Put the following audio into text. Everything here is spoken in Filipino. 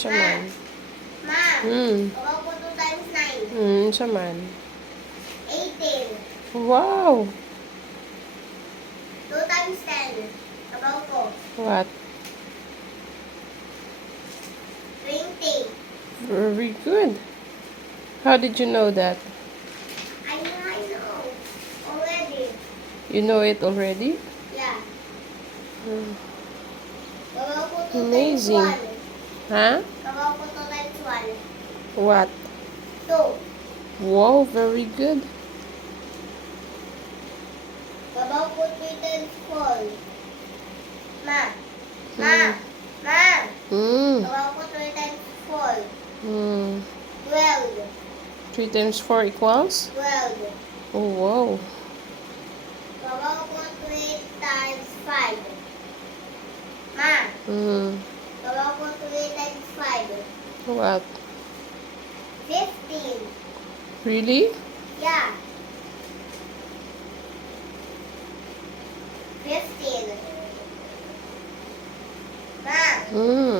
Siya man. Ma, Hmm. gawa ko 2 times 9. Siya man. 18. Wow! 2 times 10. Gawa ko. What? 20. Very good. How did you know that? I know. Already. You know it already? Yeah. Hmm. Gawa ko 2 Amazing. times 1. Huh? Gawa ko 2 times 1. What? 2. Wow, very good. Gawa ko 3 times 4. Ma. Ma. Hmm. Ma. Hmm. Gawa ko 3 times 4. Hmm. 12. 3 times 4 equals? 12. Oh, wow. Gawa ko 3 times 5. Ma. Hmm. Gawa ko 3 times 5. What? 15. Really? Yeah. 15. Ma. Hmm.